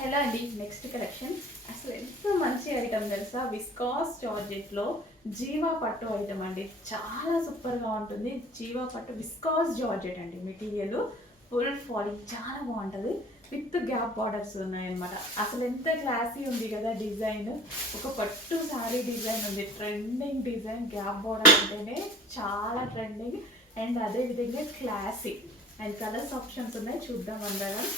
Hello అండి, next collection అసలు ఎంత మంచి ఐటమ్ తెలుసా? విస్కాస్ జార్జెట్లో జీవా పట్టు ఐటమ్ అండి. చాలా సూపర్గా ఉంటుంది. జీవా పట్టు విస్కాస్ జార్జెట్ అండి. మెటీరియల్ ఫుల్ ఫాలింగ్ చాలా బాగుంటుంది. విత్ గ్యాప్ బార్డర్స్ ఉన్నాయన్నమాట. అసలు ఎంత క్లాసీ ఉంది కదా డిజైన్. ఒక పట్టు శారీ డిజైన్ ఉంది, ట్రెండింగ్ డిజైన్. గ్యాప్ బార్డర్ అంటేనే చాలా ట్రెండింగ్ అండ్ అదేవిధంగా క్లాసీ అండ్ కలర్స్ ఆప్షన్స్ ఉన్నాయి, చూద్దాం అందరం.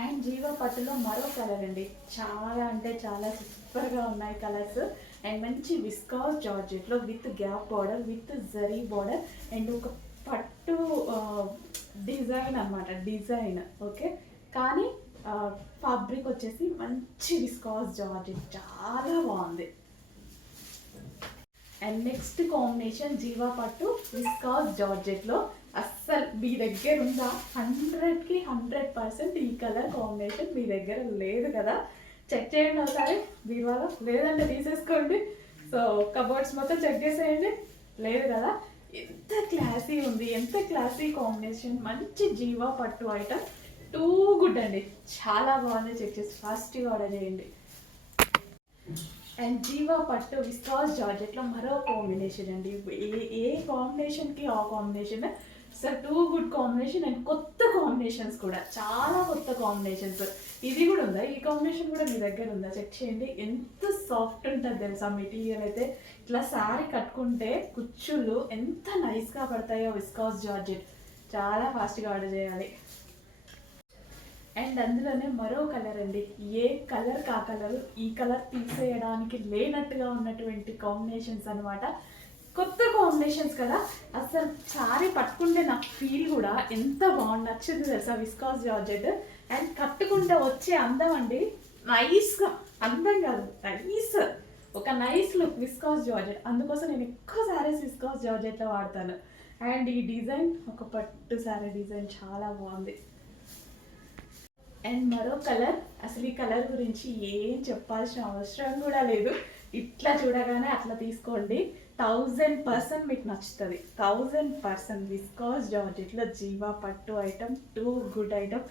అండ్ జీవా పట్టులో మరో కలర్ అండి, చాలా అంటే చాలా సూపర్గా ఉన్నాయి కలర్స్. అండ్ మంచి విస్కాస్ జార్జెట్లో with gap border, with zari border and ఒక పట్టు డిజైన్ అనమాట. డిజైన్ ఓకే, కానీ ఫ్యాబ్రిక్ వచ్చేసి మంచి విస్కాస్ జార్జెట్, చాలా బాగుంది. అండ్ నెక్స్ట్ కాంబినేషన్ జీవా పట్టు విస్కాస్ జార్జెట్లో. అస్సలు మీ దగ్గర ఉందా? 100కి 100% ఈ కలర్ కాంబినేషన్ మీ దగ్గర లేదు కదా? చెక్ చేయండి ఒకసారి బీరువాలో, లేదంటే తీసేసుకోండి. సో కబోర్డ్స్ మొత్తం చెక్ చేసేయండి. లేదు కదా? ఎంత క్లాసీ ఉంది, ఎంత క్లాసీ కాంబినేషన్. మంచి జీవా పట్టు ఐటమ్, టూ గుడ్ అండి, చాలా బాగుంది. చెక్ చేసి ఫాస్ట్గా ఆర్డర్ చేయండి. అండ్ జీవా పట్టు విస్కాస్ జార్జెట్లో మరో కాంబినేషన్ అండి. ఏ కాంబినేషన్కి ఆ combination. So too good combination and కొత్త కాంబినేషన్స్ కూడా, చాలా కొత్త కాంబినేషన్స్. ఇది కూడా ఉందా? ఈ కాంబినేషన్ కూడా మీ దగ్గర ఉందా? చెక్ చేయండి. ఎంత సాఫ్ట్ ఉంటుంది తెలుసా మెటీరియల్ అయితే. ఇట్లా శారీ కట్టుకుంటే కుచ్చుళ్ళు ఎంత నైస్గా పడతాయో. విస్కాస్ జార్జెట్ చాలా ఫాస్ట్గా ఆర్డర్ చేయాలి. అండ్ అందులోనే మరో కలర్ అండి. ఏ కలర్ కా కలర్, ఈ కలర్ తీసేయడానికి లేనట్టుగా ఉన్నటువంటి కాంబినేషన్స్ అనమాట. కొత్త కాంబినేషన్స్ కదా. అసలు సారీ పట్టుకుంటే నాకు ఫీల్ కూడా ఎంత బాగుంది, నచ్చింది తెలుసా విస్కాస్ జార్జెట్. అండ్ కట్టుకుంటే వచ్చే అందం అండి, నైస్గా, అందం కాదు నైస్, ఒక నైస్ లుక్ విస్కాస్ జార్జెట్. అందుకోసం నేను ఎక్కువ శారీస్ విస్కాస్ జార్జెట్లో వాడతాను. అండ్ ఈ డిజైన్ ఒక పట్టు శారీ డిజైన్ చాలా బాగుంది. అండ్ మరో కలర్, అసలు ఈ కలర్ గురించి ఏం చెప్పాల్సిన అవసరం కూడా లేదు. ఇట్లా చూడగానే అట్లా తీసుకోండి, 1000% మీకు నచ్చుతుంది. 1000% విస్కాస్ జార్జెట్లో జీవా పట్టు ఐటమ్, టూ గుడ్ ఐటమ్,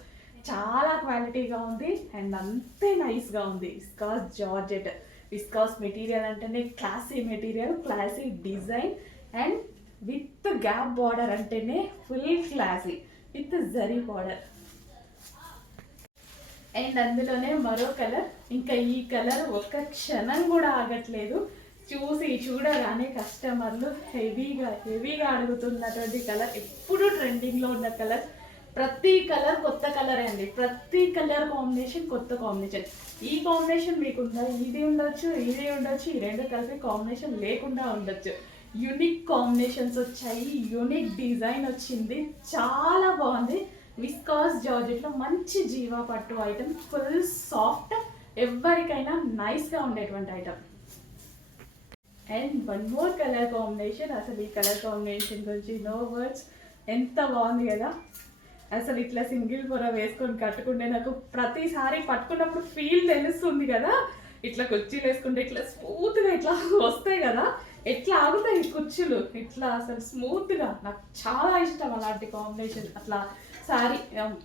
చాలా క్వాలిటీగా ఉంది అండ్ అంతే నైస్గా ఉంది. విస్కాస్ జార్జెట్, విస్కాస్ మెటీరియల్ అంటేనే classy material, classy design and with gap border అంటేనే full classy, with zari border. And అందులోనే మరో కలర్, ఇంకా ఈ కలర్ ఒక్క క్షణం కూడా ఆగట్లేదు. చూడగానే కస్టమర్లు హెవీగా అడుగుతున్నటువంటి కలర్, ఎప్పుడు ట్రెండింగ్లో ఉన్న కలర్. ప్రతి కలర్ కొత్త కలర్ అండి, ప్రతి కలర్ కాంబినేషన్ కొత్త కాంబినేషన్. ఈ కాంబినేషన్ మీకుందా? ఇది ఉండొచ్చు, ఇది ఉండొచ్చు, ఈ రెండు కలిపి కాంబినేషన్ లేకుండా ఉండొచ్చు. యూనిక్ కాంబినేషన్స్ వచ్చాయి, యూనిక్ డిజైన్ వచ్చింది, చాలా బాగుంది. విస్కాస్ జార్జెట్లో మంచి జీవా పట్టు ఐటమ్, ఫుల్ సాఫ్ట్, ఎవరికైనా నైస్గా ఉండేటువంటి item. And one more colour combination. అసలు ఈ కలర్ కాంబినేషన్ గురించి నో వర్డ్స్, ఎంత బాగుంది కదా. అసలు ఇట్లా సింగిల్ పొర వేసుకొని కట్టుకుంటే నాకు ప్రతిసారి పట్టుకున్నప్పుడు ఫీల్ తెలుస్తుంది కదా. ఇట్లా కుర్చీలు వేసుకుంటే ఇట్లా స్మూత్గా ఇట్లా వస్తాయి కదా, ఎట్లా ఆగుతాయి కుర్చీలు ఇట్లా, అసలు స్మూత్గా. నాకు చాలా ఇష్టం అలాంటి కాంబినేషన్. అట్లా శారీ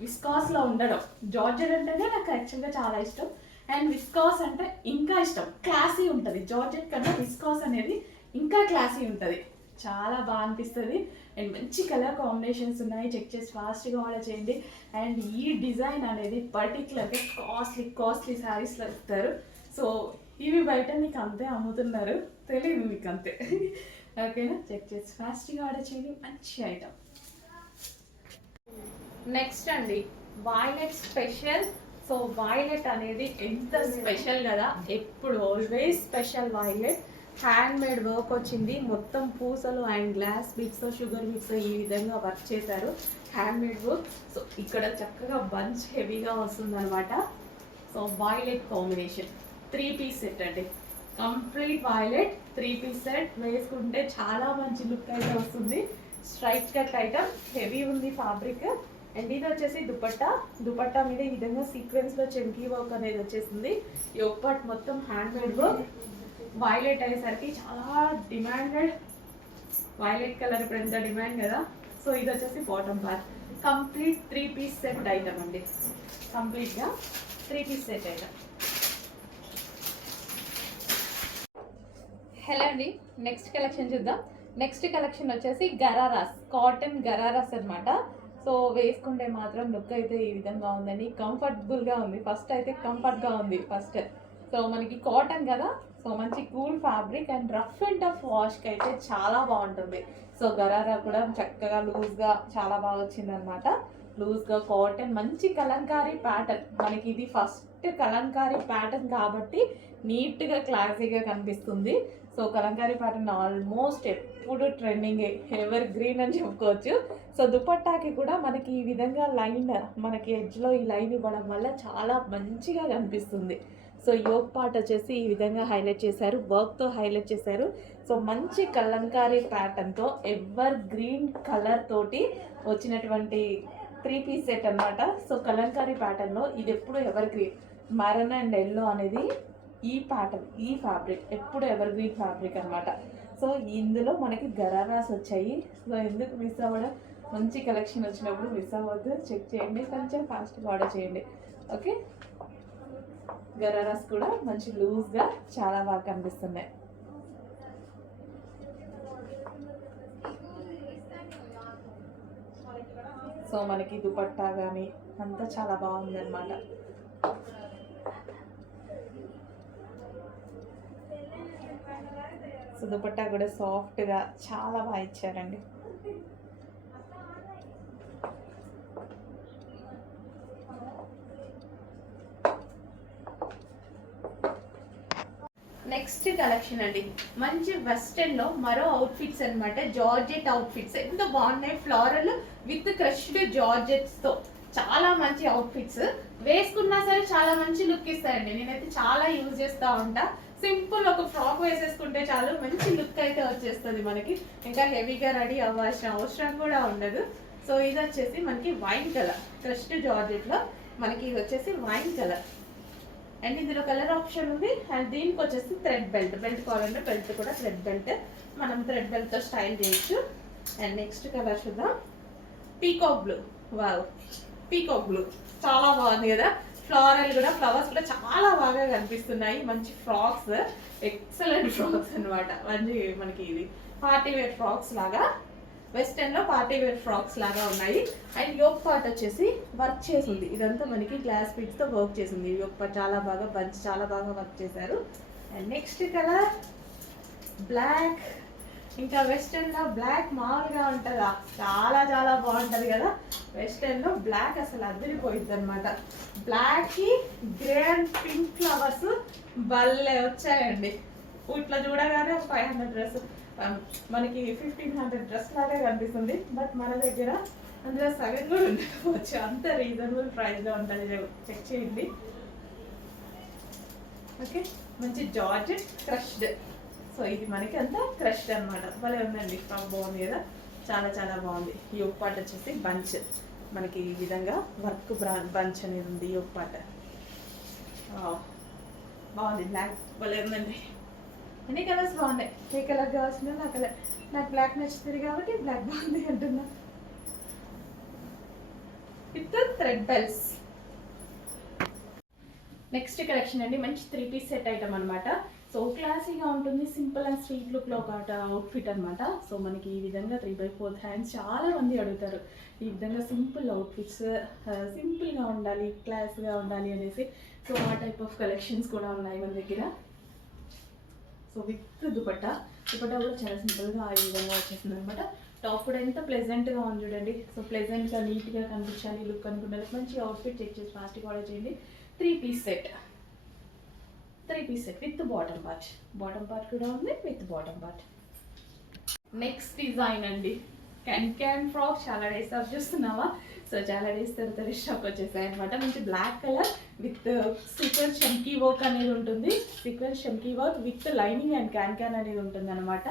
విస్కాస్లో ఉండడం. జార్జెట్ అంటేనే నాకు యాక్చువల్గా చాలా ఇష్టం అండ్ విస్కాస్ అంటే ఇంకా ఇష్టం. క్లాసీ ఉంటుంది జార్జెట్ కన్నా, విస్కాస్ అనేది ఇంకా క్లాసీ ఉంటుంది, చాలా బాగా అనిపిస్తుంది. అండ్ మంచి కలర్ కాంబినేషన్స్ ఉన్నాయి, చెక్ చేసి ఫాస్ట్గా ఆర్డర్ చేయండి. అండ్ ఈ డిజైన్ అనేది పర్టికులర్గా కాస్ట్లీ శారీస్లో ఇస్తారు. సో ఇవి బయట మీకు అంతే అమ్ముతున్నారు, తెలియదు మీకు అంతే. ఓకేనా? చెక్ చేసి ఫాస్ట్గా ఆర్డర్ చేయండి, మంచి ఐటమ్. నెక్స్ట్ అండి, వాయిలెట్ స్పెషల్. సో వాయిలెట్ అనేది ఎంత స్పెషల్ కదా, ఎప్పుడు always special violet. Hand made work వచ్చింది, మొత్తం పూసలు and glass beads, sugar beads ఈ విధంగా వర్క్ చేశారు, హ్యాండ్ మేడ్ వర్క్. సో ఇక్కడ చక్కగా బంచ్ హెవీగా వస్తుంది అనమాట. So violet combination 3-piece set అండి, కంప్లీట్ వాయిలెట్ 3-piece సెట్ వేసుకుంటే చాలా మంచి లుక్ అయితే వస్తుంది. స్ట్రైట్ కట్ ఐటమ్, హెవీ ఉంది ఫ్యాబ్రిక్. అండ్ ఇది వచ్చేసి దుపట్టా మీద ఈ విధంగా సీక్వెన్స్లో చెంకీ వర్క్ అనేది వచ్చేసింది. ఈ ఒప్పట్ మొత్తం హ్యాండ్ మేడ్ వర్క్. వైలెట్ అయ్యేసరికి చాలా డిమాండెడ్, వైలెట్ కలర్ ఇప్పుడు ఎంత డిమాండ్ కదా. సో ఇది వచ్చేసి bottom part, complete 3-piece set item అండి. కంప్లీట్గా 3 పీస్ సెట్ అయితే. హలో అండి, నెక్స్ట్ కలెక్షన్ చూద్దాం. నెక్స్ట్ కలెక్షన్ వచ్చేసి గరారాస్, కాటన్ గరారాస్ అనమాట. సో వేసుకుంటే మాత్రం లుక్ అయితే ఈ విధంగా ఉందండి, కంఫర్టబుల్గా ఉంది. ఫస్ట్ అయితే కంఫర్ట్గా ఉంది ఫస్ట్. సో మనకి కాటన్ కదా, సో మంచి cool fabric and rough and tough వాష్కి అయితే చాలా బాగుంటుంది. సో గరారా కూడా చక్కగా లూజ్గా చాలా బాగా వచ్చిందనమాట. లూజ్గా కాటన్, మంచి కలంకారీ ప్యాటర్న్. మనకి ఇది ఫస్ట్ కలంకారీ ప్యాటర్న్ కాబట్టి నీట్గా క్లాసీగా కనిపిస్తుంది. సో కలంకారీ ప్యాటర్న్ ఆల్మోస్ట్ ఎప్పుడు ట్రెండింగ్, ఎవర్ గ్రీన్ అని చెప్పుకోవచ్చు. సో దుపట్టాకి కూడా మనకి ఈ విధంగా లైన్, మనకి ఎడ్జ్లో ఈ లైన్ ఇవ్వడం వల్ల చాలా మంచిగా కనిపిస్తుంది. సో యోక్ పార్ట్ వచ్చేసి ఈ విధంగా హైలైట్ చేశారు, వర్క్తో హైలైట్ చేశారు. సో మంచి కలంకారీ ప్యాటర్న్తో ఎవర్ గ్రీన్ కలర్ తోటి వచ్చినటువంటి 3 పీస్ సెట్ అనమాట. సో కలంకారీ ప్యాటర్న్లో ఇది ఎప్పుడు ever green, Maran and yellow అనేది ఈ ప్యాటర్న్, ఈ ఫ్యాబ్రిక్ ఎప్పుడు ఎవర్ గ్రీన్ ఫ్యాబ్రిక్ అనమాట. సో ఇందులో మనకి గరారాస్ వచ్చాయి. సో ఎందుకు మిస్ అవ్వడం, మంచి కలెక్షన్ వచ్చినప్పుడు మిస్ అవ్వద్దు, చెక్ చేయండి, కొంచెం ఫాస్ట్గా ఆర్డర్ చేయండి. ఓకే, గరారాస్ కూడా మంచి లూజ్గా చాలా బాగా కనిపిస్తున్నాయి. సో మనకి దుపట్టా కానీ అంతా చాలా బాగుంది అనమాట. సో దుపట్టా కూడా సాఫ్ట్గా చాలా బాగా ఇచ్చారండి. నెక్స్ట్ కలెక్షన్ అండి, మంచి వెస్టర్న్లో మరో అవుట్ఫిట్స్ అనమాట. జార్జెట్ అవుట్ఫిట్స్ ఎంత బాగున్నాయి, ఫ్లోరల్ విత్ క్రష్డ్ జార్జెట్స్తో చాలా మంచి అవుట్ఫిట్స్. వేసుకున్నా సరే చాలా మంచి లుక్ ఇస్తాయండి. నేనైతే చాలా యూజ్ చేస్తూ ఉంటా. సింపుల్ ఒక ఫ్రాక్ వేసేసుకుంటే చాలు, మంచి లుక్ అయితే వచ్చేస్తుంది మనకి. ఇంకా హెవీగా రెడీ అవ్వాల్సిన అవసరం కూడా ఉండదు. సో ఇది వచ్చేసి మనకి వైన్ కలర్, క్రష్డ్ జార్జెట్లో మనకి ఇది వచ్చేసి వైన్ కలర్. అండ్ ఇందులో కలర్ ఆప్షన్ ఉంది. అండ్ దీనికి వచ్చేసి థ్రెడ్ బెల్ట్, బెల్ట్ కావాలంటే బెల్ట్ కూడా థ్రెడ్ బెల్ట్, మనం థ్రెడ్ బెల్ట్తో స్టైల్ చేయొచ్చు. అండ్ నెక్స్ట్ కలర్ చూద్దాం, peacock blue. Wow, peacock blue చాలా బాగుంది కదా. ఫ్లోరల్ కూడా, ఫ్లవర్స్ కూడా చాలా బాగా కనిపిస్తున్నాయి. మంచి ఫ్రాక్స్, ఎక్సలెంట్ ఫ్రాక్స్ అనమాట. మంచి మనకి ఇది పార్టీ వేర్ ఫ్రాక్స్ లాగా, వెస్టర్న్లో పార్టీ వేర్ ఫ్రాక్స్ లాగా ఉన్నాయి. అండ్ యోక్ పార్ట్ వచ్చేసి వర్క్ చేసింది, ఇదంతా మనకి గ్లాస్ బీడ్స్తో వర్క్ చేసింది. యోక్ పార్ట్ చాలా బాగా బంచ్, చాలా బాగా వర్క్ చేశారు. And next colour black. ఇంకా వెస్టర్న్లో బ్లాక్ మామూలుగా ఉంటుందా, చాలా చాలా బాగుంటుంది కదా. వెస్టర్న్లో బ్లాక్ అసలు అదిరిపోయింది అనమాట. బ్లాక్కి గ్రే అండ్ పింక్ ఫ్లవర్స్ భలే వచ్చాయండి. ఇట్లా చూడగానే 500 డ్రెస్, మనకి 1500 డ్రెస్ లాగా కనిపిస్తుంది. బట్ మన దగ్గర అందులో సగం కూడా ఉండకపోవచ్చు, అంత రీజనబుల్ ప్రైస్లో ఉంటుంది. చెక్ చేయండి. ఓకే, మంచి జార్జెట్ క్రష్డ్. సో ఇది మనకి అంతా క్రష్డ్ అనమాట. భలే ఉందండి, ఫ్రాక్ బాగుంది కదా, చాలా చాలా బాగుంది. యోక్ పార్ట్ వచ్చేసి బంచ్, మనకి ఈ విధంగా వర్క్ బంచ్ అనేది ఉంది. యోక్ పార్ట్ బాగుంది, బ్లాక్ భలే ఉందండి. అన్ని కలర్స్ బాగున్నాయి, ఏ కలర్ కావాల్సిన నా కలర్. నాకు బ్లాక్ నచ్చుతుంది కాబట్టి బ్లాక్ బాగుంది అంటున్నా. With thread bells. Next collection అండి, మంచి 3 పీస్ సెట్ ఐటమ్ అనమాట. సో క్లాసీగా ఉంటుంది, సింపుల్ అండ్ స్వీట్ లుక్లో ఒక అవుట్ఫిట్ అనమాట. సో మనకి ఈ విధంగా 3/4 హ్యాండ్స్ చాలా మంది అడుగుతారు. ఈ విధంగా సింపుల్ అవుట్ఫిట్స్, సింపుల్గా ఉండాలి, క్లాస్గా ఉండాలి అనేసి. సో ఆ టైప్ ఆఫ్ కలెక్షన్స్ కూడా ఉన్నాయి మన దగ్గర. సో విత్ దుపట్టా కూడా చాలా సింపుల్గా ఈ విధంగా వచ్చేస్తుంది అనమాట. టాప్ కూడా ఎంత ప్లెజెంట్గా ఉంది చూడండి. సో ప్లెజెంట్గా నీట్గా కనిపించాలి లుక్ అనుకున్నారు, మంచి అవుట్ఫిట్ చెక్ చేసి ఫాస్ట్గా ఆర్డర్ చేయండి. 3 piece set, 3 piece set with bottom part. Bottom part కూడా ఉంది with bottom part. Next design అండి, క్యాన్ ఫ్రాక్. చాలా డేస్ ఆఫ్ చూస్తున్నావా, సో చాలా డేస్ తర్వాత స్టాక్ వచ్చేసాయి అనమాట. మంచి black colour with sequence chunky work అనేది ఉంటుంది. Sequence chunky work with lining and can అనేది ఉంటుంది అనమాట.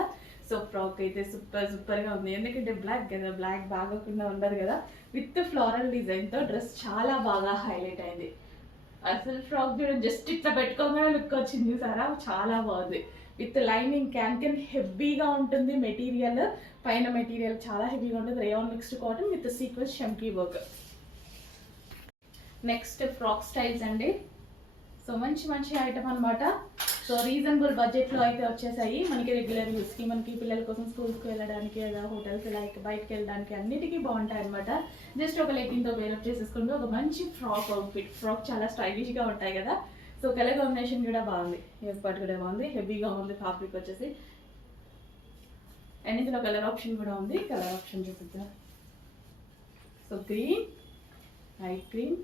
సో ఫ్రాక్ అయితే సూపర్గా ఉంది, ఎందుకంటే బ్లాక్ కదా, బ్లాక్ బాగోకుండా ఉండదు కదా. విత్ ఫ్లోరల్ డిజైన్తో డ్రెస్ చాలా బాగా హైలైట్ అయింది. అసలు ఫ్రాక్ చూడండి, జస్ట్ ఇట్లా పెట్టుకోగానే లుక్ వచ్చింది సారా, చాలా బాగుంది. విత్ లైనింగ్ క్యాన్ హెవీగా ఉంటుంది మెటీరియల్, పైన మెటీరియల్ చాలా హెవీగా ఉంటుంది. Rayon mixed cotton with sequence chunky work. Next frock styles అండి. సో మంచి మంచి ఐటమ్ అనమాట. సో రీజనబుల్ బడ్జెట్లో అయితే వచ్చేసాయి. మనకి రెగ్యులర్ యూస్కి, మనకి పిల్లల కోసం స్కూల్స్కి వెళ్ళడానికి, లేదా హోటల్కి లైక్ బయటకి వెళ్ళడానికి అన్నిటికీ బాగుంటాయి అనమాట. జస్ట్ ఒక లెగ్గింగ్తో వేరప్ చేసేసుకుంటే ఒక మంచి ఫ్రాక్ అవుట్ఫిట్. ఫ్రాక్ చాలా స్టైలిష్గా ఉంటాయి కదా. సో కలర్ కాంబినేషన్ కూడా బాగుంది, ఎయిర్పాట్ కూడా బాగుంది, హెవీగా ఉంది ఫ్యాబ్రిక్ వచ్చేసి. అండ్ ఇందులో కలర్ ఆప్షన్ కూడా ఉంది. కలర్ ఆప్షన్ చూపిద్దాం. So green, light green.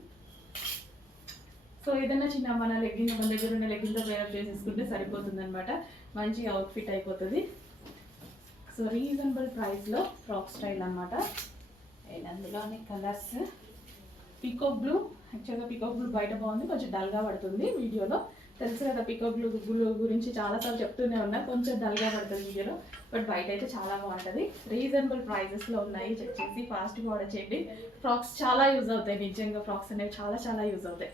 So ఏదైనా చిన్న మన లెగ్గింగ్, మన దగ్గర ఉన్న లెగ్గింగ్తో వేర్ చేసేసుకుంటే సరిపోతుంది అనమాట. మంచి అవుట్ఫిట్ అయిపోతుంది. సో రీజనబుల్ ప్రైస్లో ఫ్రాక్ స్టైల్ అనమాట. అండ్ అందులోనే కలర్స్ పీకాక్ బ్లూ. యాక్చువల్గా పీకాక్ బ్లూ బయట బాగుంది, కొంచెం డల్గా పడుతుంది వీడియోలో. తెలుసు కదా పీకాక్ బ్లూ గురించి చాలాసార్లు చెప్తూనే ఉన్నా, కొంచెం డల్గా పడుతుంది వీడియోలో, బట్ బయట అయితే చాలా బాగుంటుంది. రీజనబుల్ ప్రైజెస్లో ఉన్నాయి. చెక్ చేసి ఫాస్ట్గా ఆర్డర్ చేయండి. ఫ్రాక్స్ చాలా యూజ్ అవుతాయి, నిజంగా ఫ్రాక్స్ అనేవి చాలా చాలా యూజ్ అవుతాయి.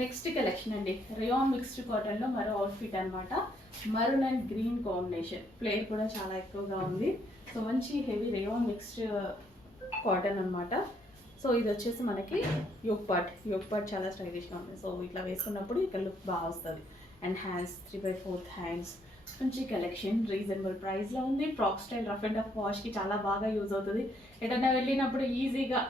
నెక్స్ట్ కలెక్షన్ అండి, రేయాన్ మిక్స్డ్ కాటన్లో మరో అవుట్ఫిట్ అనమాట. Maroon and green combination. Flare కూడా చాలా ఎక్కువగా ఉంది. సో మంచి హెవీ రేయాన్ మిక్స్డ్ కాటన్ అనమాట. సో ఇది వచ్చేసి మనకి యోక్ పార్ట్ చాలా స్టైలిష్గా ఉంది. సో ఇట్లా వేసుకున్నప్పుడు ఇక్కడ లుక్ బాగా వస్తుంది. And hands 3/4 hands. మంచి కలెక్షన్, రీజనబుల్ ప్రైస్లో ఉంది. Frock style rough and tough వాష్కి చాలా బాగా యూజ్ అవుతుంది. ఎటన్నా వెళ్ళినప్పుడు ఈజీగా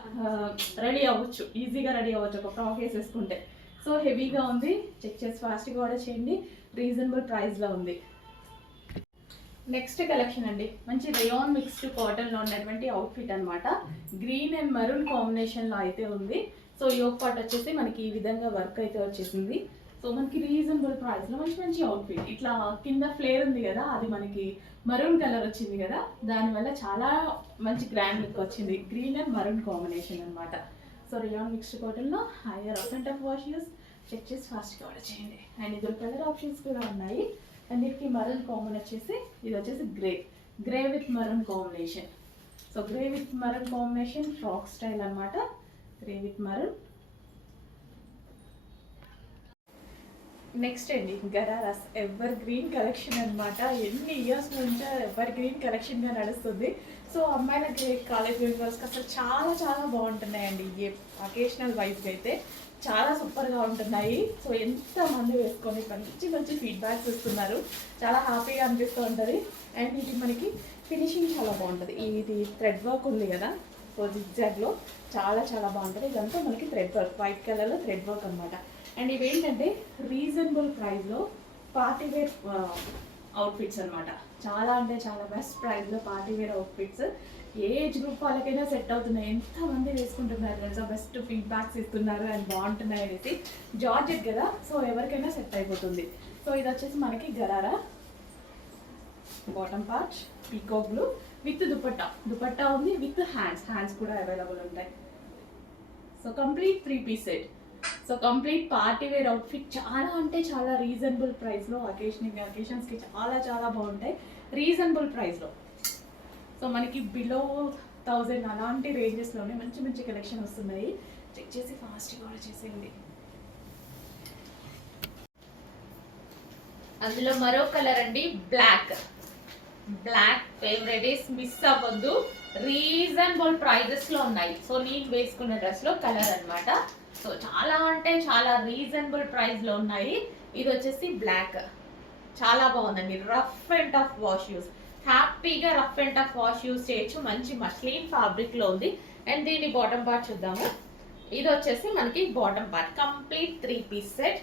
రెడీ అవ్వచ్చు ఒక ఫ్రాక్ వేసేసుకుంటే. సో హెవీగా ఉంది. చెక్ చేసి ఫాస్ట్గా ఆర్డర్ చేయండి. రీజనబుల్ ప్రైస్లో ఉంది. నెక్స్ట్ కలెక్షన్ అండి, మంచి రేయాన్ మిక్స్డ్ కాటన్లో ఉన్నటువంటి అవుట్ఫిట్ అనమాట. గ్రీన్ అండ్ మరూన్ కాంబినేషన్లో అయితే ఉంది. సో యోక్ పార్ట్ వచ్చేసి మనకి ఈ విధంగా వర్క్ అయితే వచ్చేసింది. సో మనకి రీజనబుల్ ప్రైస్లో మంచి మంచి అవుట్ఫిట్. ఇట్లా కింద ఫ్లేర్ ఉంది కదా, అది మనకి మరూన్ కలర్ వచ్చింది కదా, దానివల్ల చాలా మంచి గ్రాండ్ లుక్ వచ్చింది. గ్రీన్ అండ్ మరూన్ కాంబినేషన్ అనమాట. సో రేయాన్ మిక్స్డ్ కాటన్లో హైయర్ rough and tough wash use. Check చేసి ఫాస్ట్గా ఆర్డర్ చేయండి. అండ్ ఇద్దరు కలర్ ఆప్షన్స్ కూడా ఉన్నాయి. అండ్ దీనికి మరూన్ కాంబినేషన్ వచ్చేసి, ఇది వచ్చేసి grey with maroon combination. So grey with maroon combination frock style అనమాట. Grey with maroon. నెక్స్ట్ అండి, గరారాస్ ఎవర్ గ్రీన్ కలెక్షన్ అనమాట. ఎన్ని ఇయర్స్ నుంచో ఎవర్ గ్రీన్ కలెక్షన్గా నడుస్తుంది. సో అమ్మాయిలకి, కాలేజ్ గర్ల్స్కి అసలు చాలా చాలా బాగుంటున్నాయండి. ఏ అకేషనల్ వైజ్గా అయితే చాలా సూపర్గా ఉంటున్నాయి. సో ఎంతమంది వేసుకొని మంచి మంచి ఫీడ్బ్యాక్స్ ఇస్తున్నారు. చాలా హ్యాపీగా అనిపిస్తూ ఉంటుంది. అండ్ ఇది మనకి ఫినిషింగ్ చాలా బాగుంటుంది. ఇది థ్రెడ్ వర్క్ ఉంది కదా, సో జిగ్జాగ్లో చాలా చాలా బాగుంటుంది. ఇదంతా మనకి థ్రెడ్ వర్క్, వైట్ కలర్లో థ్రెడ్ వర్క్ అనమాట. అండ్ ఇవేంటంటే రీజనబుల్ ప్రైస్లో పార్టీవేర్ అవుట్ఫిట్స్ అనమాట. చాలా అంటే చాలా బెస్ట్ ప్రైస్లో పార్టీవేర్ అవుట్ఫిట్స్. ఏ ఏజ్ గ్రూప్ వాళ్ళకైనా సెట్ అవుతున్నాయి. ఎంతమంది వేసుకుంటున్నారు తెలుసా, బెస్ట్ ఫీడ్బ్యాక్స్ ఇస్తున్నారు అండ్ బాగుంటున్నాయి అనేసి. జార్జెట్ కదా, సో ఎవరికైనా సెట్ అయిపోతుంది. సో ఇది వచ్చేసి మనకి gharara bottom part, peacock blue with dupatta ఉంది, విత్ హ్యాండ్స్ కూడా అవైలబుల్ ఉంటాయి. So complete 3 piece set. So complete party wear outfit. చాలా అంటే చాలా రీజనబుల్ ప్రైస్లో అకేషన్స్కి చాలా చాలా బాగుంటాయి రీజనబుల్ ప్రైస్లో. సో మనకి బిలో 1000 అలాంటి రేంజెస్లోనే మంచి మంచి కలెక్షన్ వస్తున్నాయి. చెక్ చేసి ఫాస్ట్గా ఆర్డర్ చేసేయండి. అందులో మరో కలర్ అండి, బ్లాక్ ఫేవరెట్. మిస్ అవ్వద్దు. రీజనబుల్ ప్రైజెస్లో ఉన్నాయి. సో నేను వేసుకున్న డ్రెస్లో కలర్ అనమాట. సో చాలా అంటే చాలా రీజనబుల్ ప్రైస్లో ఉన్నాయి. ఇది వచ్చేసి బ్లాక్, చాలా బాగుందండి. Rough and tough wash use, హ్యాపీగా rough and tough wash use చేయొచ్చు. మంచి మస్లిన్ ఫ్యాబ్రిక్లో ఉంది. అండ్ దీని బాటమ్ పార్ట్ చూద్దాము. ఇది వచ్చేసి మనకి bottom part complete 3 piece set.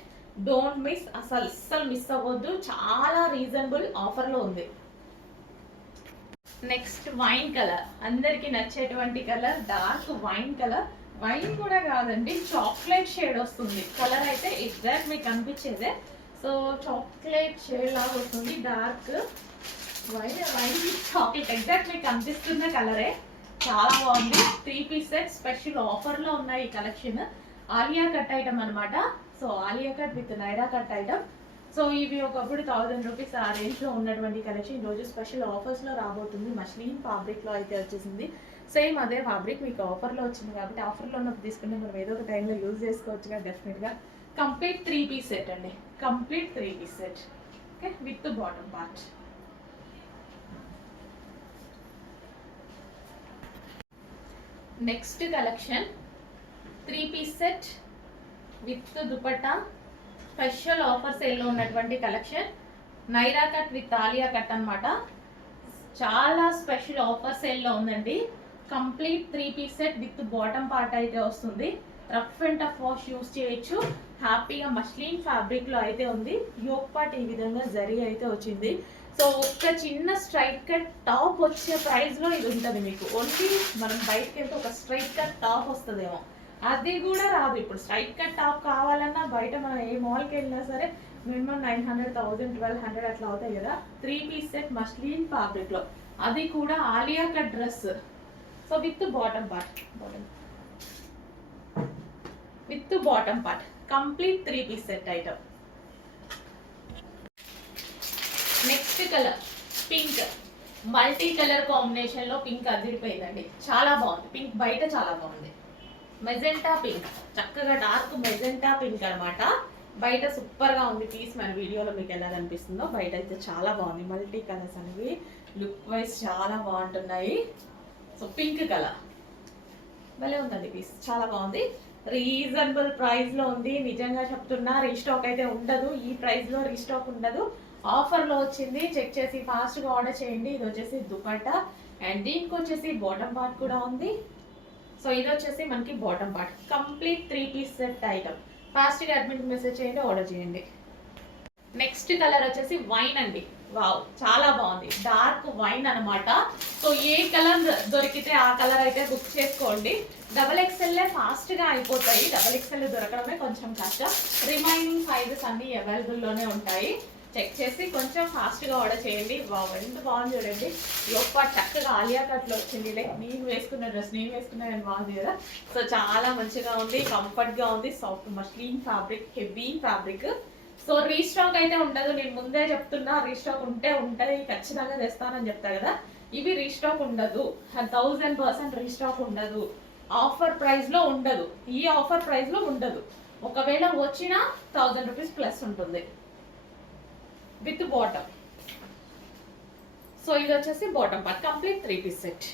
Don't miss, అస్సలు మిస్ అవ్వద్దు. చాలా రీజనబుల్ ఆఫర్లో ఉంది. నెక్స్ట్ వైన్ కలర్, అందరికి నచ్చేటువంటి colour, dark wine colour. Wine కూడా కాదండి, చాక్లెట్ షేడ్ వస్తుంది. కలర్ అయితే ఎగ్జాక్ట్ మీకు కనిపించేదే. సో చాక్లెట్ షేడ్ లాగా వస్తుంది. డార్క్ వైన్ చాక్లెట్ ఎగ్జాక్ట్ మీకు కనిపిస్తున్న కలరే. చాలా బాగుంది. 3 పీస్ సెట్ స్పెషల్ ఆఫర్లో ఉన్నాయి ఈ కలెక్షన్. ఆలియా కట్ ఐటమ్ అనమాట. So Alia cut with Naira cut item. So ఇవి ఒకప్పుడు 1000 రూపీస్ ఆ రేంజ్లో ఉన్నటువంటి కలెక్షన్ ఈరోజు స్పెషల్ ఆఫర్స్లో రాబోతుంది. మస్లిన్ ఫ్యాబ్రిక్లో అయితే వచ్చేసింది. సేమ్ అదే ఫ్యాబ్రిక్ మీకు ఆఫర్లో వచ్చింది కాబట్టి ఆఫర్లో ఉన్నప్పుడు తీసుకుంటే మనం ఏదో ఒక టైంలో యూజ్ చేసుకోవచ్చుగా డెఫినెట్గా. కంప్లీట్ 3 పీస్ సెట్ అండి, complete 3 piece set. Okay, with bottom part. Next collection 3 piece set with dupatta. Special offer సేల్లో ఉన్నటువంటి collection. Naira cut with Alia cut అన్నమాట. చాలా స్పెషల్ ఆఫర్ సేల్లో ఉందండి. Complete 3 piece set with bottom part అయితే వస్తుంది. Rough and tough wash use చేయొచ్చు. హ్యాపీగా మస్లిన్ ఫ్యాబ్రిక్ లో అయితే ఉంది. యోక్ పార్ట్ ఈ విధంగా జరీ అయితే వచ్చింది. సో ఒక్క చిన్న స్ట్రైట్ కట్ టాప్ వచ్చే ప్రైస్ లో ఇది ఉంటుంది మీకు. ఓన్లీ మనం బయటకి వెళ్తే ఒక స్ట్రైట్ కట్ టాప్ వస్తుందేమో, అది కూడా రాదు. ఇప్పుడు స్ట్రైట్ కట్ టాప్ కావాలన్నా బయట మనం ఏ మాల్కి వెళ్ళినా సరే మినిమం 900, 1000, 1200 అట్లా అవుతాయి కదా. 3 పీస్ సెట్ మస్లిన్ ఫ్యాబ్రిక్ లో, అది కూడా Alia cut dress. So with bottom part, with bottom part complete 3 piece set item. Next colour pink, multi colour combination లో పింక్ అదిరిపోయిందండి. చాలా బాగుంది పింక్, బయట చాలా బాగుంది. మెజెంటా పింక్, చక్కగా డార్క్ మెజెంటా పింక్ అనమాట. బయట సూపర్ గా ఉంది పీస్. మన వీడియోలో మీకు ఎలా కనిపిస్తుందో, బయట అయితే చాలా బాగుంది. మల్టీ కలర్స్ అనేవి లుక్ వైజ్ చాలా బాగుంటున్నాయి. సో పింక్ కలర్ భలే ఉందండి పీస్, చాలా బాగుంది. రీజనబుల్ ప్రైస్ లో ఉంది. నిజంగా చెప్తున్నా, రీస్టాక్ అయితే ఉండదు. ఈ ప్రైస్ లో రీస్టాక్ ఉండదు. ఆఫర్ లో వచ్చింది. చెక్ చేసి ఫాస్ట్ గా ఆర్డర్ చేయండి. ఇది వచ్చేసి దుపట్టా అండ్ దీనికి వచ్చేసి బాటమ్ పార్ట్ కూడా ఉంది. సో ఇది వచ్చేసి మనకి bottom part. Complete 3 piece set item. Fast గా అడ్మిట్ మెసేజ్ చేయండి, ఆర్డర్ చేయండి. నెక్స్ట్ కలర్ వచ్చేసి వైన్ అండి. వావ్, చాలా బాగుంది. డార్క్ వైన్ అనమాట. సో ఏ కలర్ దొరికితే ఆ కలర్ అయితే బుక్ చేసుకోండి. XXL ఫాస్ట్ గా అయిపోతాయి. XXL దొరకడమే కొంచెం కష్టం. రిమైనింగ్ సైజెస్ అన్ని అవైలబుల్ లోనే ఉంటాయి. చెక్ చేసి కొంచెం ఫాస్ట్ గా ఆర్డర్ చేయండి. వావ్, ఎంత బాగుంది చూడండి. యొక్క చక్కగా ఆలియా కట్ లో వచ్చింది. లైక్ నేను వేసుకున్న డ్రెస్ నేను వేసుకున్న బాగుంది కదా. సో చాలా మంచిగా ఉంది, కంఫర్ట్ గా ఉంది. Soft muslin fabric, heavy fabric. So restock అయితే ఉండదు. నేను ముందే చెప్తున్నా, రీస్టాక్ ఉంటే ఉంటాయి, ఖచ్చితంగా తెస్తానని చెప్తా కదా. ఇవి రీస్టాక్ ఉండదు, 1000% రీస్టాక్ ఉండదు. ఆఫర్ ప్రైస్ లో ఉండదు. ఈ ఆఫర్ ప్రైస్ లో ఉండదు. ఒకవేళ వచ్చినా 1000 రూపీస్ ప్లస్ ఉంటుంది విత్ బాటమ్. సో ఇది వచ్చేసి bottom part. Complete 3 piece set.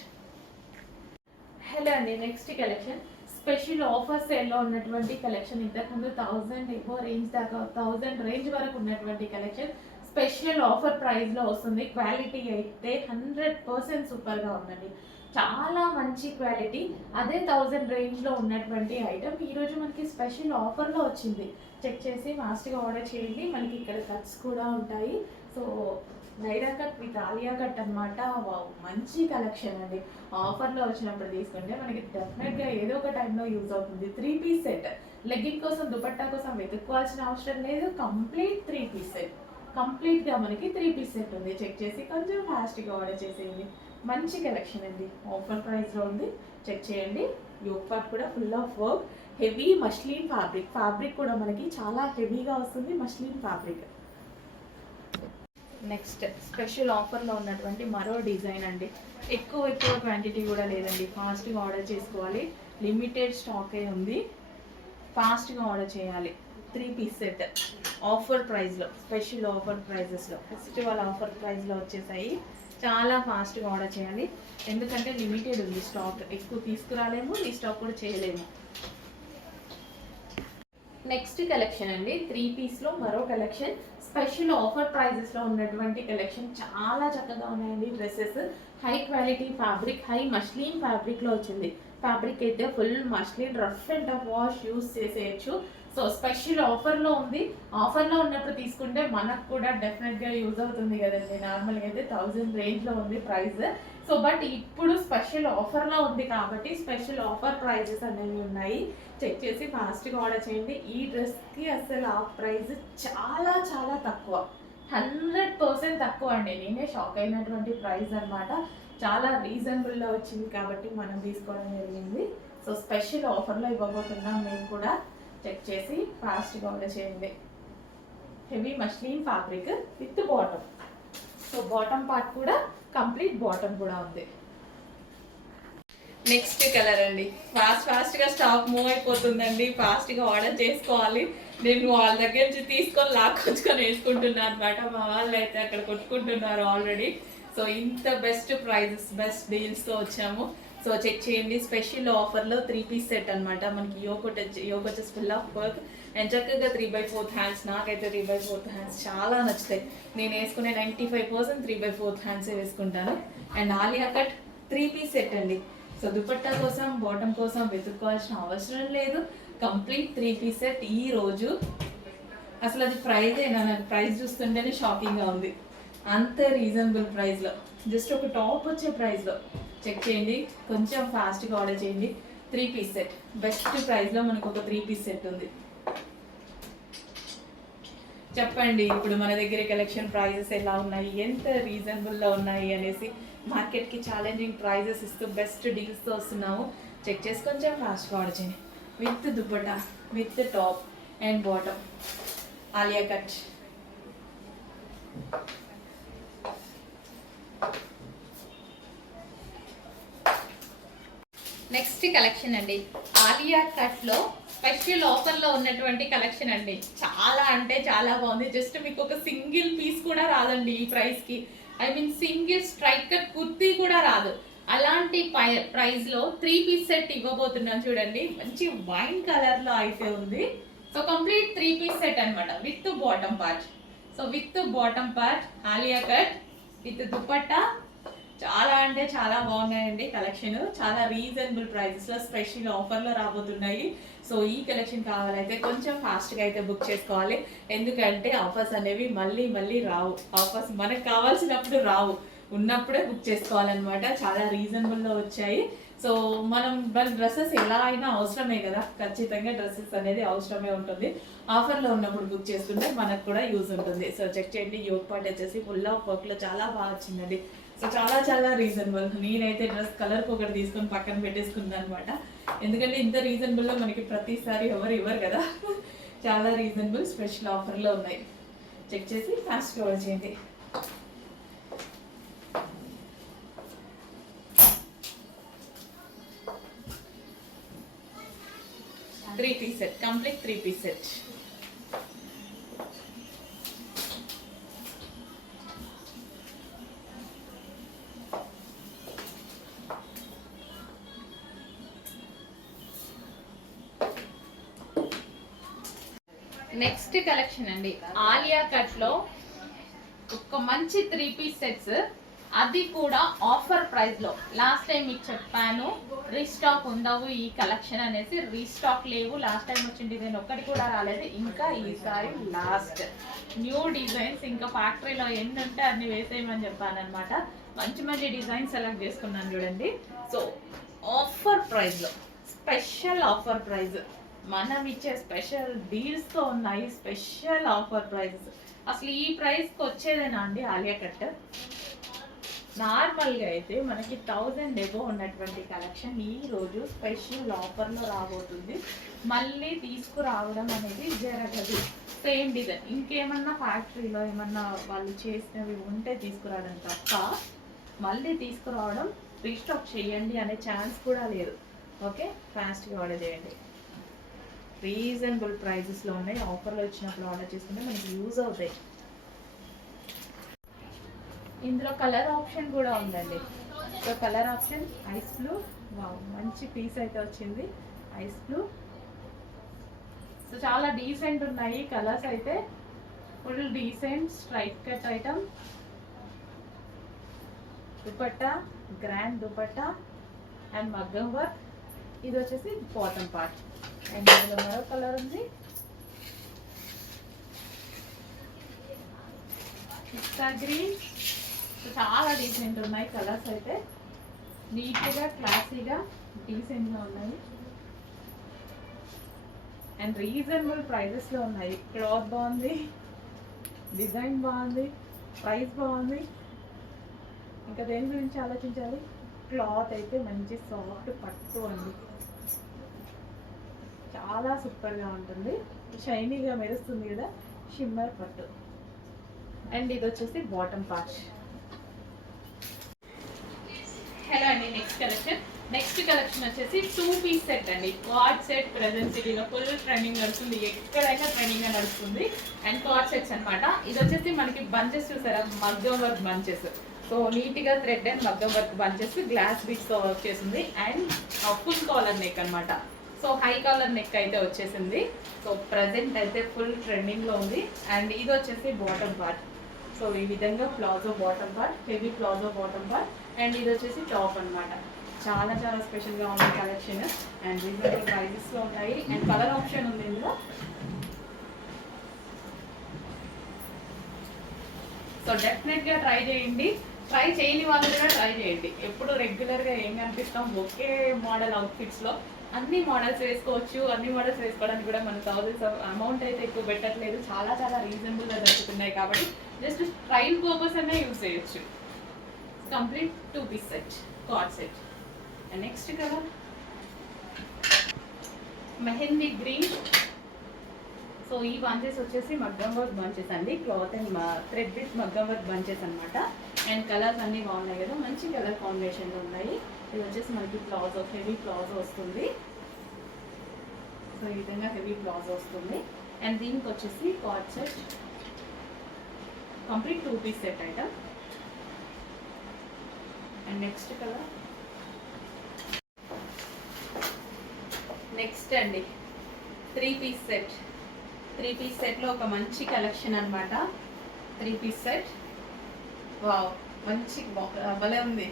Hello అండి, next collection special offer sale లో ఉన్నటువంటి కలెక్షన్. ఇంతకుముందు 1000 ఎబో రేంజ్ దాకా, 1000 రేంజ్ వరకు ఉన్నటువంటి కలెక్షన్ స్పెషల్ ఆఫర్ ప్రైస్ లో వస్తుంది. క్వాలిటీ అయితే 100% సూపర్ గా ఉందండి. చాలా మంచి క్వాలిటీ. అదే 1000 రేంజ్ లో ఉన్నటువంటి ఐటమ్ ఈ రోజు మనకి స్పెషల్ ఆఫర్ లో వచ్చింది. చెక్ చేసి ఫాస్ట్ గా ఆర్డర్ చేయండి. మనకి ఇక్కడ కట్స్ కూడా ఉంటాయి. So Naira cut with Alia cut అనమాట. మంచి కలెక్షన్ అండి. ఆఫర్లో వచ్చినప్పుడు తీసుకుంటే మనకి డెఫినెట్గా ఏదో ఒక టైంలో యూజ్ అవుతుంది. 3 పీస్ సెట్. లెగ్గింగ్ కోసం, దుపట్టా కోసం వెతుక్కోవాల్సిన అవసరం లేదు. Complete 3 piece set. కంప్లీట్గా మనకి 3 పీస్ సెట్ ఉంది. చెక్ చేసి కొంచెం ఫాస్ట్గా ఆర్డర్ చేసేయండి. మంచి కలెక్షన్ అండి. ఆఫర్ ప్రైస్లో ఉంది. చెక్ చేయండి. యోక్ పార్ట్ కూడా full of work. Heavy muslin fabric. Fabric కూడా మనకి చాలా హెవీగా వస్తుంది. Muslin fabric. నెక్స్ట్ స్పెషల్ ఆఫర్లో ఉన్నటువంటి మరో డిజైన్ అండి. ఎక్కువ క్వాంటిటీ కూడా లేదండి. ఫాస్ట్గా ఆర్డర్ చేసుకోవాలి. లిమిటెడ్ స్టాకే ఉంది. ఫాస్ట్గా ఆర్డర్ చేయాలి. 3 పీస్ సెట్ ఆఫర్ ప్రైస్లో, స్పెషల్ ఆఫర్ ప్రైజెస్లో, ఫెస్టివల్ ఆఫర్ ప్రైస్లో వచ్చేసాయి. చాలా ఫాస్ట్గా ఆర్డర్ చేయాలి. ఎందుకంటే లిమిటెడ్ ఉంది స్టాక్. ఎక్కువ తీసుకురాలేము, ఈ స్టాక్ కూడా చేయలేము. నెక్స్ట్ కలెక్షన్ అండి, 3 పీస్లో మరో కలెక్షన్. స్పెషల్ ఆఫర్ ప్రైజెస్లో ఉన్నటువంటి కలెక్షన్. చాలా చక్కగా ఉన్నాయండి dresses. High quality fabric, high muslin ఫ్యాబ్రిక్లో వచ్చింది. ఫ్యాబ్రిక్ అయితే full muslin, rough and tough wash use చేసేయచ్చు. సో స్పెషల్ ఆఫర్లో ఉంది. ఆఫర్లో ఉన్నప్పుడు తీసుకుంటే మనకు కూడా డెఫినెట్గా యూజ్ అవుతుంది కదండి. నార్మల్గా అయితే 1000 రేంజ్లో ఉంది ప్రైస్. సో బట్ ఇప్పుడు స్పెషల్ ఆఫర్లో ఉంది కాబట్టి స్పెషల్ ఆఫర్ ప్రైజెస్ అనేవి ఉన్నాయి. చెక్ చేసి ఫాస్ట్గా ఆర్డర్ చేయండి. ఈ డ్రెస్కి అసలు ఆ ప్రైస్ చాలా చాలా తక్కువ, 100% తక్కువ అండి. నేనే షాక్ అయినటువంటి ప్రైస్ అనమాట. చాలా రీజనబుల్లో వచ్చింది కాబట్టి మనం తీసుకోవడం జరిగింది. సో స్పెషల్ ఆఫర్లో ఇవ్వబోతున్నాం. మేము కూడా చెక్ చేసి ఫాస్ట్గా ఆర్డర్ చేయండి. Heavy muslin fabric with bottom. So bottom part కూడా కంప్లీట్ బాటమ్ కూడా ఉంది. నెక్స్ట్ కలర్ అండి. ఫాస్ట్గా స్టాక్ మూవ్ అయిపోతుందండి. ఫాస్ట్గా ఆర్డర్ చేసుకోవాలి. నేను వాళ్ళ దగ్గర నుంచి తీసుకొని లాక్కొచ్చుకొని వేసుకుంటున్నాను అనమాట. మా వాళ్ళు అయితే అక్కడ కొట్టుకుంటున్నారు ఆల్రెడీ. సో ఇంత బెస్ట్ ప్రైజెస్, బెస్ట్ డీల్స్తో వచ్చాము. సో సో చెక్ చేయండి. స్పెషల్ ఆఫర్లో 3 పీస్ సెట్ అనమాట. మనకి యోక్ వచ్చేసి ఫుల్ ఆఫ్ వర్క్ అండ్ చక్కగా 3/4 హ్యాండ్స్. నాకైతే 3/4 హ్యాండ్స్ చాలా నచ్చుతాయి. నేను వేసుకునే 95% 3/4 హ్యాండ్సే వేసుకుంటాను. And Alia cut 3 piece set అండి. సో దుపట్టా కోసం బాటమ్ కోసం వెతుక్కోవాల్సిన అవసరం లేదు. Complete 3 piece set. ఈ రోజు అసలు అది ప్రైజ్ అయినా నాకు ప్రైస్ చూస్తుంటేనే షాకింగ్గా ఉంది. అంత రీజనబుల్ ప్రైస్లో, జస్ట్ ఒక టాప్ వచ్చే ప్రైస్లో చెక్ చేయండి. కొంచెం ఫాస్ట్గా ఆర్డర్ చేయండి. 3 పీస్ సెట్ బెస్ట్ ప్రైస్లో మనకు ఒక 3 పీస్ సెట్ ఉంది. చెప్పండి ఇప్పుడు మన దగ్గర కలెక్షన్ ప్రైజెస్ ఎలా ఉన్నాయి, ఎంత రీజనబుల్లో ఉన్నాయి అనేసి. మార్కెట్కి ఛాలెంజింగ్ ప్రైజెస్ ఇస్తూ బెస్ట్ డీల్స్తో వస్తున్నాము. చెక్ చేసి కొంచెం ఫాస్ట్గా ఆర్డర్ చేయండి. With dupatta, with top and bottom, Alia cut. Next collection అండి, ఆలియా కట్లో స్పెషల్ ఆఫర్లో ఉన్నటువంటి కలెక్షన్ అండి. చాలా అంటే చాలా బాగుంది. జస్ట్ మీకు ఒక సింగిల్ పీస్ కూడా రాదండి ఈ ప్రైస్కి. I mean single strike cut kurti కూడా రాదు. అలాంటి ప్రైస్లో 3 పీస్ సెట్ ఇవ్వబోతున్నాను చూడండి. మంచి వైన్ కలర్లో అయితే ఉంది. సో కంప్లీట్ 3 పీస్ సెట్ అనమాట with bottom part. So with bottom part Alia cut with dupatta. చాలా అంటే చాలా బాగున్నాయండి కలెక్షన్. చాలా రీజనబుల్ ప్రైజెస్లో స్పెషల్ ఆఫర్లో రాబోతున్నాయి. సో ఈ కలెక్షన్ కావాలైతే కొంచెం ఫాస్ట్గా అయితే బుక్ చేసుకోవాలి. ఎందుకంటే ఆఫర్స్ అనేవి మళ్ళీ మళ్ళీ రావు. ఆఫర్స్ మనకు కావాల్సినప్పుడు రావు, ఉన్నప్పుడే బుక్ చేసుకోవాలన్నమాట. చాలా రీజనబుల్లో వచ్చాయి. సో మన డ్రెస్సెస్ ఎలా అయినా అవసరమే కదా, ఖచ్చితంగా డ్రెస్సెస్ అనేది అవసరమే ఉంటుంది. ఆఫర్లో ఉన్నప్పుడు బుక్ చేసుకుంటే మనకు కూడా యూజ్ ఉంటుంది. సో చెక్ చేయండి. యోగ్ పార్ట్ వచ్చేసి ఫుల్ ఆఫ్ వర్క్లో చాలా బాగా వచ్చిందండి. సో చాలా చాలా రీజనబుల్. నేనైతే డ్రెస్ కలర్కి ఒకటి తీసుకొని పక్కన పెట్టేసుకున్నాను అనమాట. ఎందుకంటే ఇంత రీజనబుల్లో మనకి ప్రతిసారి ఎవరు ఇవ్వరు కదా. చాలా రీజనబుల్ స్పెషల్ ఆఫర్లో ఉన్నాయి. చెక్ చేసి ఫాస్ట్గా ఆర్డర్ చేయండి. Three piece set, complete 3 piece set. Next collection అండి, ఆలియా కట్లో ఒక మంచి 3 పీస్ సెట్స్, అది కూడా ఆఫర్ ప్రైస్లో. లాస్ట్ టైం మీకు చెప్పాను రీస్టాక్ ఉండవు ఈ కలెక్షన్ అనేసి. రీస్టాక్ లేవు. లాస్ట్ టైం వచ్చిన డిజైన్ ఒక్కటి కూడా రాలేదు. ఇంకా ఈసారి లాస్ట్ న్యూ డిజైన్స్, ఇంకా ఫ్యాక్టరీలో ఎన్ని ఉంటే అన్ని వేసేయమని చెప్పాను అనమాట. మంచి మంచి డిజైన్ సెలెక్ట్ చేసుకున్నాను చూడండి. సో ఆఫర్ ప్రైస్లో, స్పెషల్ ఆఫర్ ప్రైస్, మనం ఇచ్చే స్పెషల్ డీల్స్తో ఉన్నాయి. Special offer prices. అసలు ఈ ప్రైస్కి వచ్చేదేనా అండి ఆలియా కట్? నార్మల్గా అయితే మనకి 1000 ఎబో ఉన్నటువంటి కలెక్షన్ ఈరోజు స్పెషల్ ఆఫర్లో రాబోతుంది. మళ్ళీ తీసుకురావడం అనేది జరగదు. సేమ్ డిజైన్ ఇంకేమన్నా ఫ్యాక్టరీలో ఏమన్నా వాళ్ళు చేసినవి ఉంటే తీసుకురావడం తప్ప మళ్ళీ తీసుకురావడం, రీస్టాక్ చేయండి అనే ఛాన్స్ కూడా లేదు. ఓకే, ఫాస్ట్గా ఆర్డర్ చేయండి. రీజనబుల్ ప్రైజెస్లో ఉన్నాయి. ఆఫర్లో వచ్చినప్పుడు ఆర్డర్ చేసుకుంటే మనకి యూజ్ అవుతాయి. ఇందులో కలర్ ఆప్షన్ కూడా ఉందండి. So colour option ice blue. Wow, మంచి పీస్ అయితే వచ్చింది ఐస్ బ్లూ. సో చాలా డీసెంట్ ఉన్నాయి కలర్స్ అయితే. Full decent straight cut item. Dupatta, grand dupatta and మగ్గం వర్క్. ఇది వచ్చేసి బాటమ్ పార్ట్. అండ్ ఇందులో మరో కలర్ ఉంది, పిస్తా గ్రీన్. చాలా డీసెంట్ ఉన్నాయి కలర్స్ అయితే. నీట్గా, క్లాసీగా, డీసెంట్గా ఉన్నాయి. అండ్ రీజనబుల్ ప్రైజెస్లో ఉన్నాయి. క్లాత్ బాగుంది, డిజైన్ బాగుంది, ప్రైస్ బాగుంది. ఇంకా దేని గురించి ఆలోచించాలి? క్లాత్ అయితే మంచి సాఫ్ట్ పట్టు అండి. చాలా సూపర్గా ఉంటుంది. షైనీగా మెరుస్తుంది కదా, షిమ్మర్ పట్టు. అండ్ ఇది వచ్చేసి బాటమ్ పార్ట్. హలో అండి, నెక్స్ట్ కలెక్షన్ వచ్చేసి 2 పీస్ సెట్ అండి. కార్డ్ సెట్ ప్రెజెంట్ సిటీలో ఫుల్ ట్రెండింగ్ నడుస్తుంది, ఎక్కడైనా ట్రెండింగ్గా నడుస్తుంది. అండ్ కార్డ్ సెట్స్ అనమాట. ఇది వచ్చేసి మనకి బంచెస్ చూసారా, మగ్గం వర్క్ బంచెస్. సో నీట్గా థ్రెడ్ అండ్ మగ్గం వర్క్ బంచెస్ గ్లాస్ బీట్స్తో వర్క్ చేసింది అండ్ ఫుల్ కాలర్ నెక్ అనమాట. సో హై కాలర్ నెక్ అయితే వచ్చేసింది. సో ప్రజెంట్ అయితే ఫుల్ ట్రెండింగ్లో ఉంది. అండ్ ఇది వచ్చేసి బాటమ్ పార్ట్. సో ఈ విధంగా palazzo bottom part, heavy palazzo bottom part and ఇది వచ్చేసి టాప్ అనమాట. చాలా చాలా స్పెషల్గా ఉంది కలెక్షన్ అండ్ రీజనబుల్ ప్రైజెస్లో ఉన్నాయి అండ్ కలర్ ఆప్షన్ ఉంది ఇందులో. సో డెఫినెట్గా ట్రై చేయండి. ట్రై చేయని వాళ్ళు కూడా ట్రై చేయండి. ఎప్పుడు రెగ్యులర్గా ఏం కనిపిస్తాం ఒకే మోడల్ అవుట్ఫిట్స్లో అన్ని మోడల్స్ వేసుకోవచ్చు. అన్ని మోడల్స్ వేసుకోవడానికి కూడా మన థౌజండ్స్ అమౌంట్ అయితే ఎక్కువ పెట్టట్లేదు. చాలా చాలా రీజనబుల్గా దొరుకుతున్నాయి కాబట్టి జస్ట్ ట్రైల్ పర్పస్ అనే యూజ్ చేయొచ్చు. Complete 2 piece set, cord set. And next colour mehndi green. So ఈ బంచెస్ వచ్చేసి మగ్గం వర్క్ బంచెస్ అండి. క్లాత్ అండ్ థ్రెడ్ విత్ మగ్గం వర్క్ బంచెస్ అనమాట. అండ్ కలర్స్ అన్నీ బాగున్నాయి కదా, మంచి కలర్ కాంబినేషన్లో ఉన్నాయి. ఇది వచ్చేసి మనకి ప్లాజో, హెవీ ప్లాజో వస్తుంది. సో ఈ విధంగా హెవీ ప్లాజో వస్తుంది. అండ్ దీనికి వచ్చేసి cord set, complete 2 piece set item. And next colour next అండి 3 పీస్ సెట్. 3 పీస్ సెట్లో ఒక మంచి కలెక్షన్ అనమాట. 3 పీస్ సెట్. వావ్, మంచి భలే ఉంది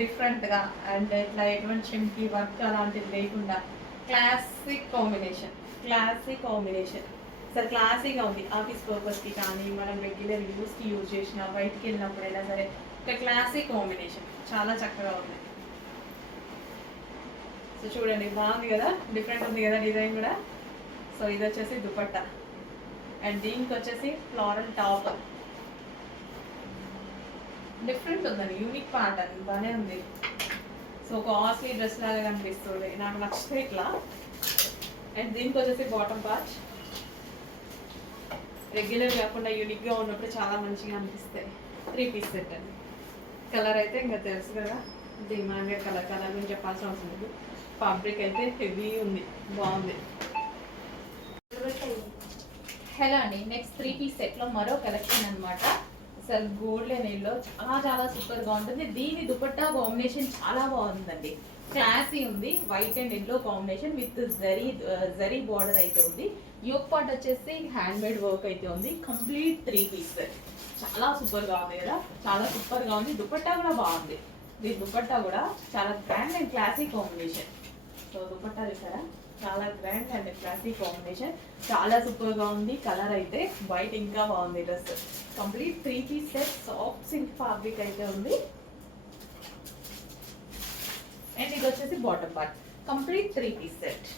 డిఫరెంట్గా. అండ్ ఇట్లా ఎటువంటి చెంకి వర్క్ అలాంటిది లేకుండా క్లాసిక్ కాంబినేషన్. సార్ క్లాసీగా ఉంది. ఆఫీస్ పర్పస్కి కానీ మనం రెగ్యులర్ యూస్కి యూజ్ చేసిన బయటికి వెళ్ళినప్పుడైనా సరే ఒక క్లాసిక్ కాంబినేషన్ చాలా చక్కగా ఉంది. సో చూడండి, బాగుంది కదా, డిఫరెంట్ ఉంది కదా డిజైన్ కూడా. సో ఇది వచ్చేసి దుపట్టా అండ్ దీనికి వచ్చేసి ఫ్లోరల్ టాప్. డిఫరెంట్ ఉందండి, యూనిక్ పార్ట్ అని బాగానే ఉంది. సో కాస్ట్లీ డ్రెస్ లాగా కనిపిస్తుంది, నాకు నచ్చితే ఇట్లా. అండ్ దీనికి వచ్చేసి బాటమ్ పార్ట్. రెగ్యులర్ కాకుండా యూనిక్గా ఉన్నప్పుడు చాలా మంచిగా అనిపిస్తాయి. 3 పీస్ సెట్ అండి. కలర్ అయితే ఇంకా తెలుసు కదా, డిమాండ్గా కలర్ గురించి చెప్పాల్సిన అవసరం లేదు. ఫ్యాబ్రిక్ అయితే హెవీ ఉంది, బాగుంది. హలో అండి, నెక్స్ట్ 3 పీస్ సెట్లో మరో కలెక్షన్ అనమాట. అసలు గోల్డెన్ ఎల్లో చాలా చాలా సూపర్గా ఉంటుంది. దీని దుపట్టా కాంబినేషన్ చాలా బాగుందండి, క్లాసీ ఉంది. White and yellow combination with zari border అయితే ఉంది. యోక్ పార్ట్ వచ్చేసి హ్యాండ్ మేడ్ వర్క్ అయితే ఉంది. Complete 3 piece set. చాలా సూపర్గా ఉంది కదా, చాలా సూపర్గా ఉంది. దుపట్టా కూడా బాగుంది. దీని దుపట్టా కూడా చాలా grand and classy combination. So dupatta చూసారా, చాలా గ్రాండ్ అండ్ క్లాసీ కాంబినేషన్, చాలా సూపర్గా ఉంది. కలర్ అయితే వైట్ ఇంకా బాగుంది. Dress complete 3 piece set, soft silk fabric అయితే ఉంది. అండ్ ఇది వచ్చేసి bottom part, complete 3 piece set.